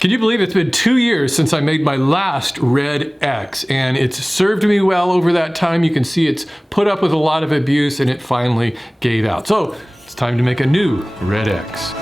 Can you believe it's been 2 years since I made my last red X, and it's served me well over that time. You can see it's put up with a lot of abuse and it finally gave out. So it's time to make a new red X.